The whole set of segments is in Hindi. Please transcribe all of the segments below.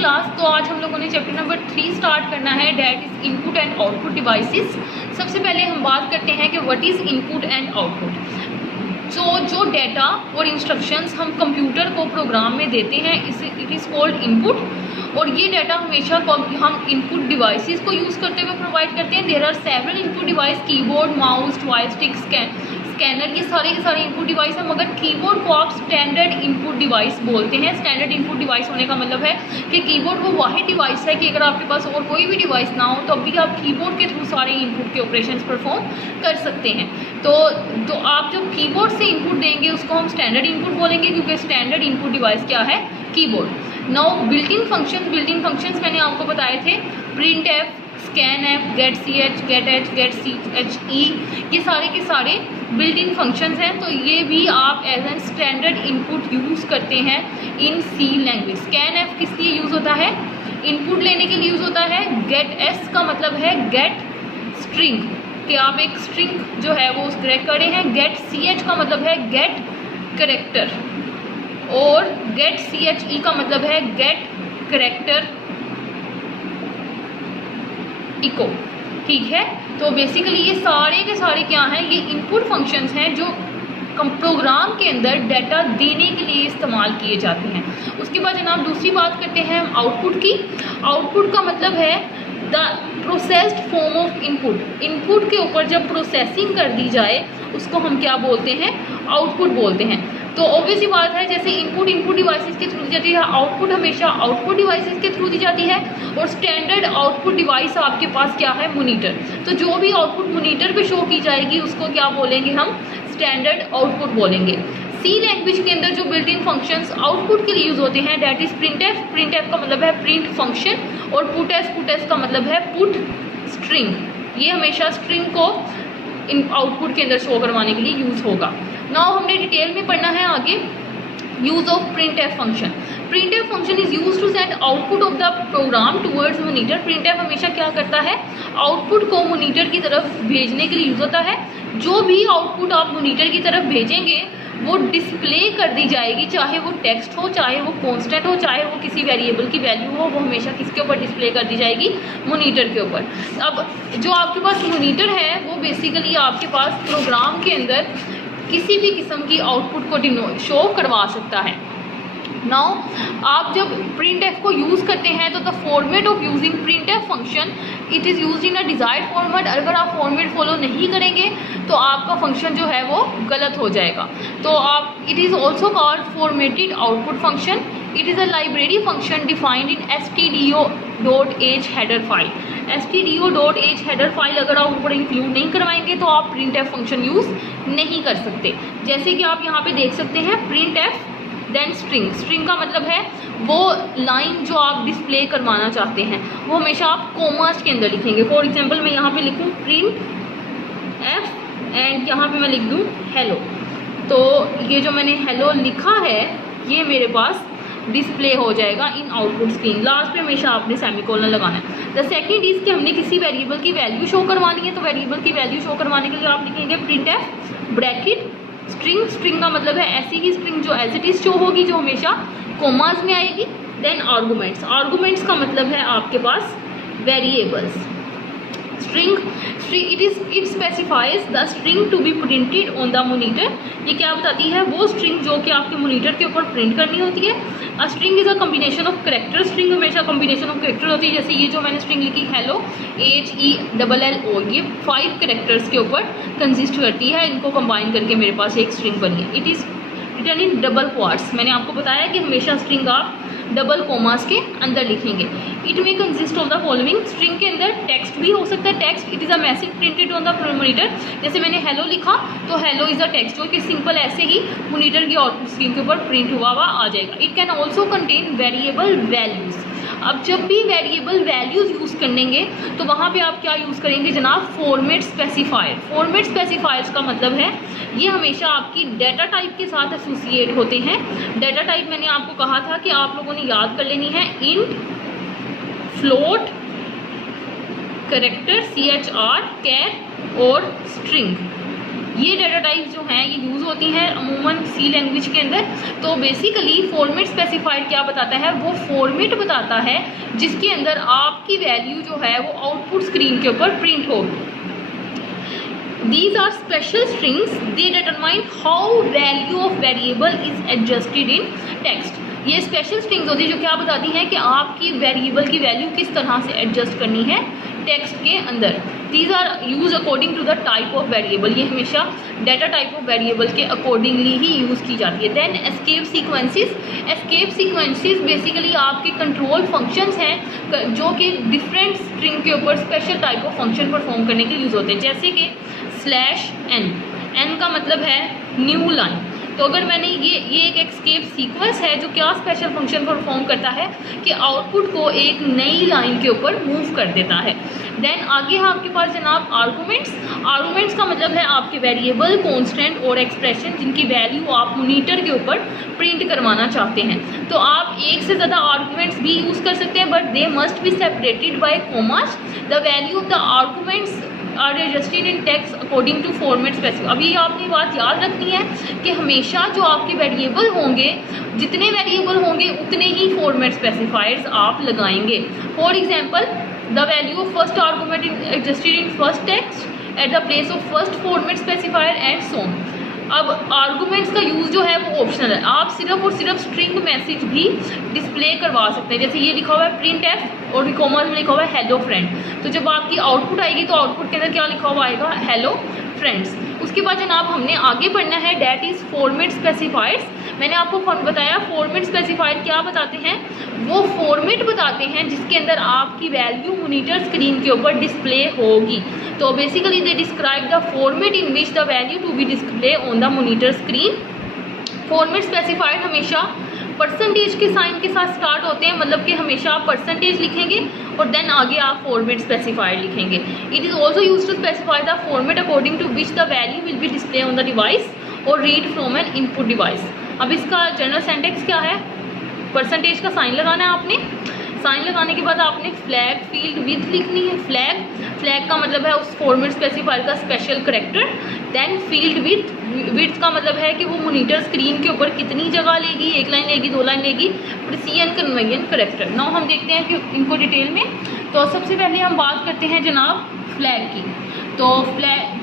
क्लास। तो आज हम लोगों ने चैप्टर नंबर 3 स्टार्ट करना है, that is input and output devices. सबसे पहले हम बात करते हैं कि what is input and output. जो डेटा और इंस्ट्रक्शंस हम कंप्यूटर को प्रोग्राम में देते हैं इसे इट इज़ कॉल्ड इनपुट। और ये डाटा हमेशा हम इनपुट डिवाइसेस को यूज़ करते हुए प्रोवाइड करते हैं। There are several input device, keyboard, mouse, joystick, scanner, ये सारे के सारे इनपुट डिवाइस हैं। मगर कीबोर्ड को आप स्टैंडर्ड इनपुट डिवाइस बोलते हैं। स्टैंडर्ड इनपुट डिवाइस होने का मतलब है कि कीबोर्ड वो वाहिद डिवाइस है कि अगर आपके पास और कोई भी डिवाइस ना हो तो भी आप कीबोर्ड के थ्रू सारे इनपुट के ऑपरेशंस परफॉर्म कर सकते हैं। तो आप जब कीबोर्ड से इनपुट देंगे उसको हम स्टैंडर्ड इनपुट बोलेंगे, क्योंकि स्टैंडर्ड इनपुट डिवाइस क्या है? Keyboard. Now built in functions मैंने आपको बताए थे, print F, scan F, get C H, get H, get C H E, ये सारे के सारे बिल्ट इन फंक्शंस हैं। तो ये भी आप as an standard input use करते हैं in C language. Scan F किस लिए यूज़ होता है? इनपुट लेने के लिए यूज़ होता है। गेट एस का मतलब है गेट स्ट्रिंग, कि आप एक स्ट्रिंग जो है वो उस क्रैक कर रहे हैं। गेट सी एच का मतलब है गेट करेक्टर, और गेट सी एच ई का मतलब है गेट करेक्टर इको। ठीक है, तो बेसिकली ये सारे के सारे क्या हैं? ये इनपुट फंक्शंस हैं जो प्रोग्राम के अंदर डाटा देने के लिए इस्तेमाल किए जाते हैं। उसके बाद जनाब दूसरी बात करते हैं हम आउटपुट की। आउटपुट का मतलब है the processed form of input. Input के ऊपर जब प्रोसेसिंग कर दी जाए उसको हम क्या बोलते हैं? आउटपुट बोलते हैं। तो ऑब्वियसली बात है, जैसे इनपुट डिवाइसेस के थ्रू दी जाती है, आउटपुट हमेशा आउटपुट डिवाइसेस के थ्रू दी जाती है। और स्टैंडर्ड आउटपुट डिवाइस आपके पास क्या है? मॉनिटर। तो जो भी आउटपुट मॉनिटर पे शो की जाएगी उसको क्या बोलेंगे हम? स्टैंडर्ड आउटपुट बोलेंगे। सी लैंग्वेज के अंदर जो बिल्ट इन फंक्शंस आउटपुट के लिए यूज़ होते हैं, that is print F. Print F का मतलब है प्रिंट फंक्शन, और पुट एस का मतलब है पुट स्ट्रिंग। ये हमेशा स्ट्रिंग को इन आउटपुट के अंदर शो करवाने के लिए यूज़ होगा। नाउ हमने डिटेल में पढ़ना है आगे use of print F function. Print F function is use to send output of the program towards monitor. Print F हमेशा क्या करता है? आउटपुट को मॉनिटर की तरफ भेजने के लिए यूज होता है। जो भी आउटपुट आप मॉनिटर की तरफ भेजेंगे वो डिस्प्ले कर दी जाएगी, चाहे वो टेक्स्ट हो, चाहे वो कॉन्स्टेंट हो, चाहे वो किसी वेरिएबल की वैल्यू हो, वो हमेशा किसके ऊपर डिस्प्ले कर दी जाएगी? मॉनिटर के ऊपर। अब जो आपके पास मॉनिटर है वो बेसिकली आपके पास प्रोग्राम के अंदर किसी भी किस्म की आउटपुट को शो करवा सकता है। नाउ आप जब प्रिंट एफ को यूज़ करते हैं तो the format of using print F function it is use in a desired format. अगर आप फॉर्मेट फॉलो नहीं करेंगे तो आपका फंक्शन जो है वो गलत हो जाएगा। तो आप it is also called formatted output function. It is a library function defined in stdio.h header file. stdio.h header file अगर आप ऊपर इंक्लूड नहीं करवाएंगे तो आप प्रिंट एफ फंक्शन यूज़ नहीं कर सकते। जैसे कि आप यहाँ पे देख सकते हैं, print F then string. String का मतलब है वो लाइन जो आप डिस्प्ले करवाना चाहते हैं वो हमेशा आप कोमास के अंदर लिखेंगे। फॉर एग्जांपल मैं यहाँ पे लिखूँ प्रिंट एफ एंड यहाँ पे मैं लिख दूँ हेलो। तो ये जो मैंने हेलो लिखा है ये मेरे पास डिस्प्ले हो जाएगा इन आउटपुट स्क्रीन। लास्ट में हमेशा आपने सेमीकोलन लगाना है। द सेकंड इज कि हमने किसी वेरिएबल की वैल्यू शो करवानी है, तो वेरिएबल की वैल्यू शो करवाने के लिए आप लिखेंगे print F bracket string. String का मतलब है ऐसी ही स्ट्रिंग जो एज इट इज शो होगी, जो हमेशा कोमास में आएगी। Then arguments. आर्गूमेंट्स का मतलब है आपके पास variables. String it specifies the string to be printed on the monitor. ये क्या बताती है? वो स्ट्रिंग जो कि आपके मॉनिटर के ऊपर प्रिंट करनी होती है। A string is a combination of character. String हमेशा कम्बिनेशन ऑफ करेक्टर होती है। जैसे ये जो मैंने स्ट्रिंग लिखी हेलो HELLO, ये 5 करेक्टर्स के ऊपर कंसिस्ट करती है। इनको कंबाइन करके मेरे पास एक स्ट्रिंग बनी है। It is written in double quotes. मैंने आपको बताया कि हमेशा स्ट्रिंग आप डबल कोमास के अंदर लिखेंगे। इट में consist of the following. String के अंदर टेक्स्ट भी हो सकता है। Text it is a message printed on the monitor. जैसे मैंने हेलो लिखा तो हेलो इज़ अ टेक्स्ट जो कि सिंपल ऐसे ही मॉनिटर की आउटपुट स्क्रीन के ऊपर प्रिंट हुआ आ जाएगा। It can also contain variable values. अब जब भी वेरिएबल वैल्यूज़ यूज़ करेंगे तो वहाँ पे आप क्या यूज़ करेंगे जनाब? Format specifier. फॉर्मेट स्पेसिफायर्स का मतलब है ये हमेशा आपकी डाटा टाइप के साथ एसोसिएट होते हैं। डाटा टाइप मैंने आपको कहा था कि आप लोगों ने याद कर लेनी है। इंट, फ्लोट, कैरेक्टर CHR, कैर और स्ट्रिंग। ये डाटा टाइप जो हैं ये यूज़ होती हैं अमूमन सी लैंग्वेज के अंदर। तो बेसिकली फॉर्मेट स्पेसिफाइड क्या बताता है, वो फॉर्मेट बताता है जिसके अंदर आपकी वैल्यू जो है वो आउटपुट स्क्रीन के ऊपर प्रिंट होगी। These are special strings. They determine how value of variable is adjusted in text. ये स्पेशल स्ट्रिंग्स होती है जो क्या बताती हैं कि आपकी वेरिएबल की वैल्यू किस तरह से एडजस्ट करनी है टेक्स्ट के अंदर। These are used according to the type of variable. ये हमेशा डाटा टाइप ऑफ वेरिएबल के अकॉर्डिंगली ही यूज़ की जाती है। Then escape sequences. Escape sequences basically आपके कंट्रोल फंक्शंस हैं जो कि डिफरेंट स्ट्रिंग के ऊपर special type of function perform करने के लिए यूज़ होते हैं। जैसे कि /n का मतलब है न्यू लाइन। तो अगर मैंने ये एक एस्केप सीक्वेंस है जो क्या स्पेशल फंक्शन परफॉर्म करता है कि आउटपुट को एक नई लाइन के ऊपर मूव कर देता है। देन आगे है आपके पास जनाब आर्गूमेंट्स। आर्गूमेंट्स का मतलब है आपके वेरिएबल, कांस्टेंट और एक्सप्रेशन जिनकी वैल्यू आप मॉनिटर के ऊपर प्रिंट करवाना चाहते हैं। तो आप एक से ज़्यादा आर्गूमेंट्स भी यूज़ कर सकते हैं, but they must be separated by commas. The value of the arguments are adjusted in text according to format specified. अभी आपने बात याद रखनी है कि हमेशा जो आपके वेरिएबल होंगे, जितने वेरिएबल होंगे उतने ही फॉर्मेट स्पेसिफायर्स आप लगाएंगे। For example the value of first argument adjusted in first text at the place of first format specifier and so on. अब आर्गूमेंट्स का यूज़ जो है वो ऑप्शनल है, आप सिर्फ और सिर्फ स्ट्रिंग मैसेज भी डिस्प्ले करवा सकते हैं। जैसे ये लिखा हुआ है प्रिंट एफ और कॉमा में लिखा हुआ है हेलो फ्रेंड। तो जब आपकी आउटपुट आएगी तो आउटपुट के अंदर क्या लिखा हुआ आएगा, हेलो फ्रेंड्स। उसके बाद जनाब हमने आगे पढ़ना है डैट इज़ फॉर्मेट स्पेसिफायर्स। मैंने आपको बताया फॉर्मेट स्पेसिफायर क्या बताते हैं, वो फॉर्मेट बताते हैं जिसके अंदर आपकी वैल्यू मॉनिटर स्क्रीन के ऊपर डिस्प्ले होगी। तो basically they describe the format in which the value to be display on the monitor screen. Format specifier हमेशा परसेंटेज के साइन के साथ स्टार्ट होते हैं, मतलब कि हमेशा आप परसेंटेज लिखेंगे और देन आगे आप फॉर्मेट स्पेसिफायर लिखेंगे। It is also use to specify the format according to which the value will be display on the device और read from an input device. अब इसका जनरल सिंटैक्स क्या है, परसेंटेज का साइन लगाना है आपने। साइन लगाने के बाद आपने फ्लैग फील्ड विथ लिखनी है। फ्लैग का मतलब है उस फॉर्मेट स्पेसिफायर का special character. Then field with का मतलब है कि वो मॉनिटर स्क्रीन के ऊपर कितनी जगह लेगी, 1 लाइन लेगी, 2 लाइन लेगी, प्रिसीजन कन्वेंशन करेक्टर। नाउ हम देखते हैं कि इनको डिटेल में। तो सबसे पहले हम बात करते हैं जनाब फ्लैग की। तो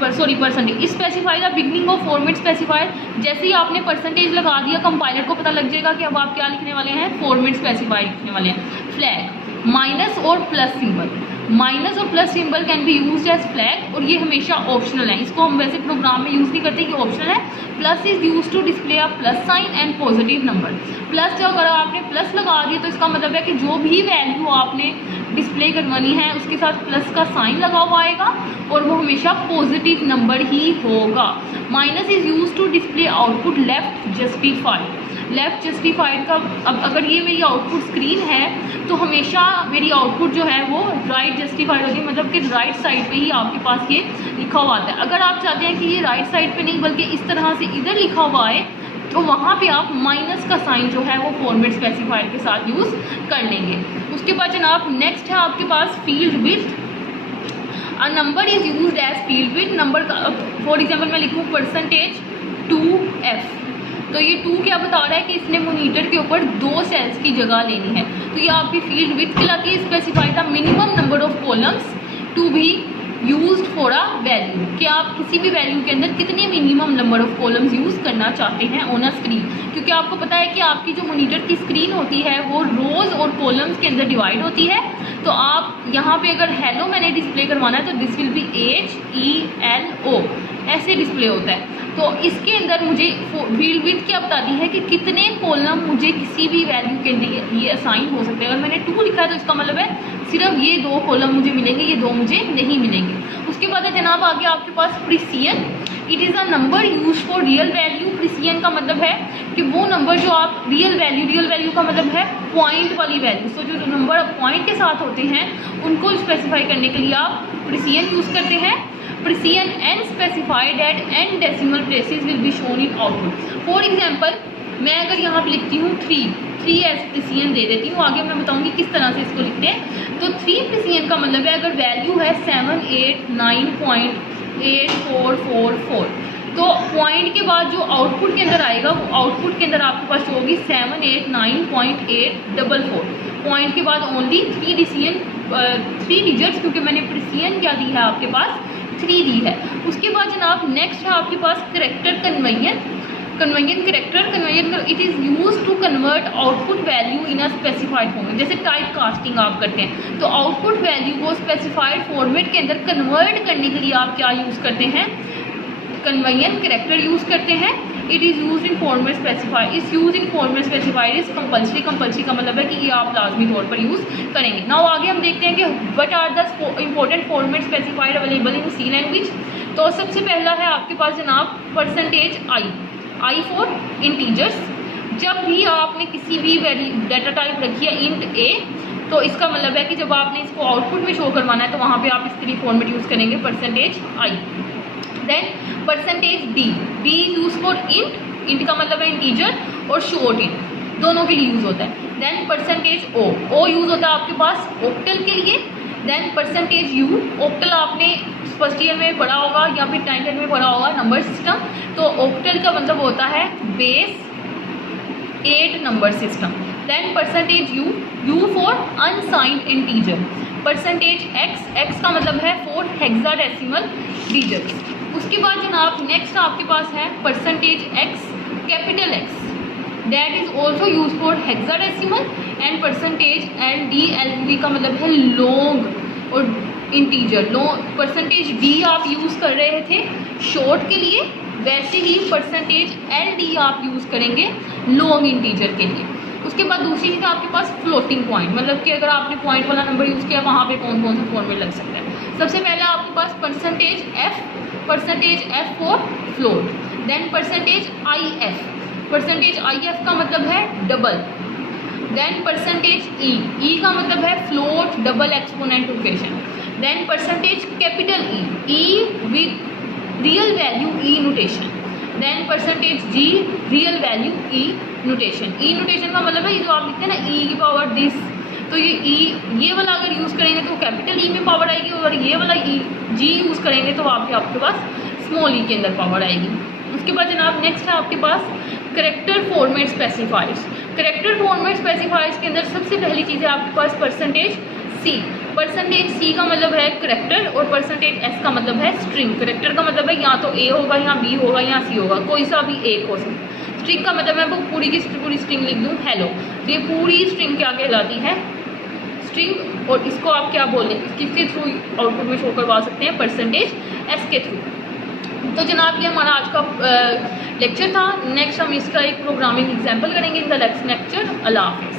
percentage specify the beginning of format specifier. जैसे ही आपने परसेंटेज लगा दिया कंपाइलर को पता लग जाएगा कि अब आप क्या लिखने वाले हैं, फॉर्मेट स्पेसिफाई लिखने वाले हैं। फ्लैग माइनस और प्लस सिंबल, माइनस और plus symbol can be used as flag और ये हमेशा ऑप्शनल है, इसको हम वैसे प्रोग्राम में यूज़ नहीं करते, ये ऑप्शनल है। Plus is use to display a plus sign and positive number. Plus जो अगर आपने प्लस लगा दिया तो इसका मतलब है कि जो भी वैल्यू आपने डिस्प्ले करवानी है उसके साथ प्लस का साइन लगा हुआ आएगा और वो हमेशा पॉजिटिव नंबर ही होगा। Minus is use to display output left justified. Left justified का अब अगर ये मेरी आउटपुट स्क्रीन है तो हमेशा मेरी आउटपुट जो है वो राइट जस्टिफाइड होगी, मतलब कि राइट साइड पे ही आपके पास ये लिखा हुआ आता है। अगर आप चाहते हैं कि ये राइट साइड पे नहीं बल्कि इस तरह से इधर लिखा हुआ है तो वहाँ पे आप माइनस का साइन जो है वो फॉर्मेट स्पेसिफायर के साथ यूज़ कर लेंगे। उसके बाद जनाब नेक्स्ट है आपके पास field width. A number is used as field width. Number का फॉर एग्जांपल मैं लिखूँ %2f, तो ये 2 क्या बता रहा है कि इसने मॉनिटर के ऊपर 2 सेल्स की जगह लेनी है, तो ये आपकी फील्ड विड्थ कहलाती है। Specify the minimum number of columns to be used for a value, कि आप किसी भी वैल्यू के अंदर कितने minimum number of columns use करना चाहते हैं ऑन अ स्क्रीन। क्योंकि आपको पता है कि आपकी जो मॉनिटर की स्क्रीन होती है वो रोज़ और कॉलम्स के अंदर डिवाइड होती है। तो आप यहाँ पे अगर हेलो मैंने डिस्प्ले करवाना है तो दिस विल बी HELO ऐसे डिस्प्ले होता है। तो इसके अंदर मुझे फील्ड विड्थ क्या बताती है कि कितने कॉलम मुझे किसी भी वैल्यू के अंदर ये असाइन हो सकते हैं। अगर मैंने 2 लिखा है तो इसका मतलब है सिर्फ ये 2 कॉलम मुझे मिलेंगे, ये 2 मुझे नहीं मिलेंगे। उसके बाद है जनाब आगे आपके पास precision. It is a number use for real value. Precision का मतलब है कि वो नंबर जो आप रियल वैल्यू का मतलब है पॉइंट वाली वैल्यू। तो जो नंबर पॉइंट के साथ होते हैं उनको स्पेसिफाई करने के लिए आप प्रिसीजन यूज़ करते हैं। Precision n specified at n decimal places will be shown in output. For example, मैं अगर यहाँ पे लिखती हूँ 3 एज प्रिसियन दे देती हूँ, आगे मैं बताऊँगी किस तरह से इसको लिखते हैं। तो 3 प्रिसियन का मतलब है अगर वैल्यू है 789.8444, तो पॉइंट के बाद जो आउटपुट के अंदर आएगा वो आउटपुट के अंदर आपके पास जो होगी 789.844। पॉइंट के बाद ओनली 3 डिजिट्स, क्योंकि मैंने प्रिसियन क्या दी है आपके पास 3 दी है। उसके बाद जनाब नेक्स्ट है आपके पास character convention character convention it is use to convert output value in a specified format. जैसे टाइप कास्टिंग आप करते हैं तो आउटपुट वैल्यू को स्पेसिफाइड फॉर्मेट के अंदर कन्वर्ट करने के लिए आप क्या यूज़ करते हैं, कन्वेंशन करेक्टर यूज़ करते हैं। It is use in format specified, इस use in format specified is compulsory का मतलब है कि ये आप लाजमी तौर पर यूज़ करेंगे। नाउ आगे हम देखते हैं कि what are the important format specified available in C language. तो सबसे पहला है आपके पास जनाब %i फॉर इंटीजर्स। जब भी आपने किसी भी डाटा टाइप रखी है इंट a, तो इसका मतलब है कि जब आपने इसको आउटपुट में शो करवाना है तो वहाँ पे आप इसके लिए फॉर्मेट यूज़ करेंगे %i। Then %d use for int का मतलब है इंटीजर और शॉर्ट इंट, दोनों के लिए यूज़ होता है। देन %o यूज़ होता है आपके पास ऑक्टल के लिए। देन %u ऑक्टल आपने फर्स्ट ईयर में पढ़ा होगा या फिर 10th में पढ़ा होगा नंबर सिस्टम। तो ऑक्टल का मतलब होता है base 8 number system. Then %u for unsigned integer. %x का मतलब है फॉर हेक्साडेसिमल डिजिट्स। उसके बाद जनाब नेक्स्ट आपके पास है %x capital X, that is also use for hexadecimal. And %LD का मतलब है लॉन्ग और इंटीजर। %d आप यूज़ कर रहे थे शॉर्ट के लिए, वैसे ही %LD आप यूज़ करेंगे लॉन्ग इंटीजर के लिए। उसके बाद दूसरी चीज़ आपके पास फ्लोटिंग पॉइंट, मतलब कि अगर आपने पॉइंट वाला नंबर यूज़ किया वहाँ पे कौन कौन सा फॉर्मेट लग सकता है। सबसे पहले आपके पास %f for float. Then %IF का मतलब है डबल। देन %E का मतलब है float double exponent location. Then %capital E with real value E notation. Then %G real value E notation. E notation का मतलब है ये जो आप लिखते हैं ना e की पावर दिस, तो ये वाला अगर यूज़ करेंगे तो कैपिटल E में पावर आएगी, और ये वाला G यूज़ करेंगे तो आपके पास स्मॉल e के अंदर पावर आएगी। उसके बाद जनाब नेक्स्ट है आपके पास character format specifiers. Character format specifiers के अंदर सबसे पहली चीज़ है आपके पास %C। %C का मतलब है करेक्टर और %S का मतलब है स्ट्रिंग। करेक्टर का मतलब है या तो A होगा या B होगा या C होगा, कोई सा भी एक हो सकता है। स्ट्रिंग का मतलब है वो पूरी की पूरी स्ट्रिंग लिख दूँ हेलो, तो ये पूरी स्ट्रिंग क्या कहलाती है, स्ट्रिंग। और इसको आप क्या बोलें, किसके थ्रू आउटपुट में शो करवा सकते हैं, %S के थ्रू। तो जनाब ये हमारा आज का लेक्चर था। नेक्स्ट हम इसका एक प्रोग्रामिंग एग्जाम्पल करेंगे इन द नेक्स्ट लेक्चर। अल्लाह हाफ़िज़।